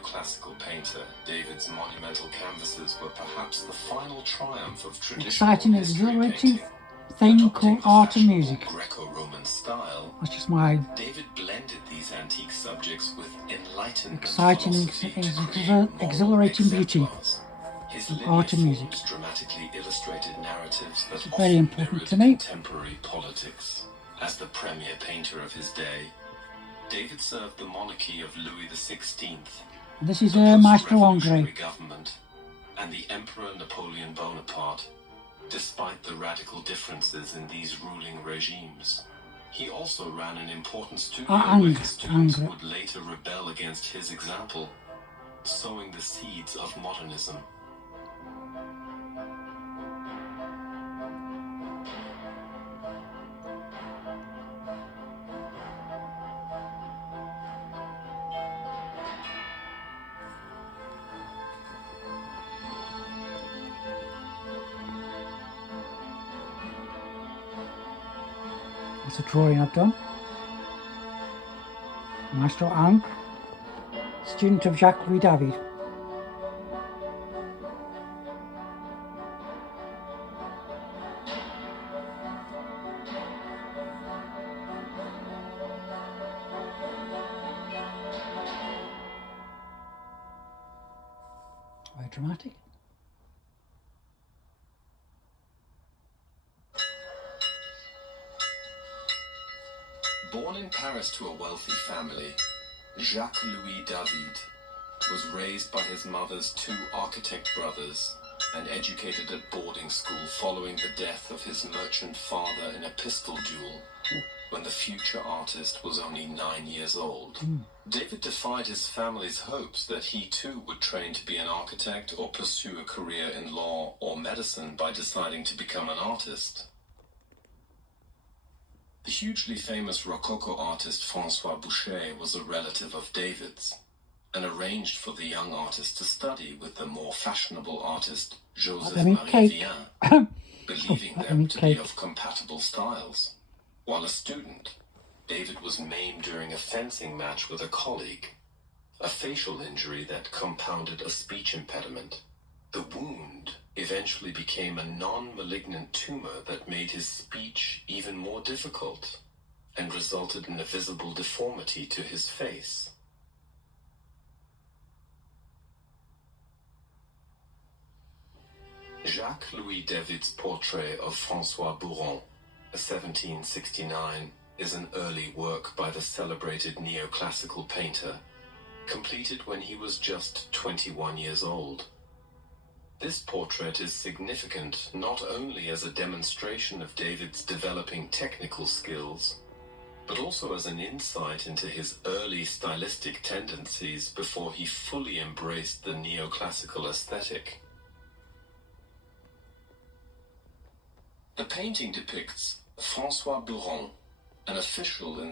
neoclassical painter, David's monumental canvases were perhaps the final triumph of traditional exciting, history exhilarating painting. thing called Adopting the art and fashionable music. Greco-Roman style, That's just my David blended these antique subjects with Enlightenment exciting, philosophy to create moral exhilarating beauty exemplars. His of linear art and music. forms dramatically illustrated narratives that It's often very important mirrored to me. contemporary politics. As the premier painter of his day, David served the monarchy of Louis XVI, And this is the Maestro post-revolutionary Ingres. government, and the Emperor Napoleon Bonaparte, despite the radical differences in these ruling regimes. He also ran an important studio where his students would later rebel against his example, sowing the seeds of modernism. That's a drawing I've done. Maestro Ingres, student of Jacques David. Very dramatic. Born in Paris to a wealthy family, Jacques-Louis David was raised by his mother's two architect brothers and educated at boarding school following the death of his merchant father in a pistol duel when the future artist was only 9 years old. David defied his family's hopes that he too would train to be an architect or pursue a career in law or medicine by deciding to become an artist. The hugely famous Rococo artist François Boucher was a relative of David's and arranged for the young artist to study with the more fashionable artist Joseph-Marie Vien, believing them to be of compatible styles. While a student, David was maimed during a fencing match with a colleague, a facial injury that compounded a speech impediment. The wound eventually became a non-malignant tumor that made his speech even more difficult and resulted in a visible deformity to his face. Jacques-Louis David's portrait of François Bouron, 1769, is an early work by the celebrated neoclassical painter, completed when he was just 21 years old. This portrait is significant not only as a demonstration of David's developing technical skills, but also as an insight into his early stylistic tendencies before he fully embraced the neoclassical aesthetic. The painting depicts François Bouron, an official in the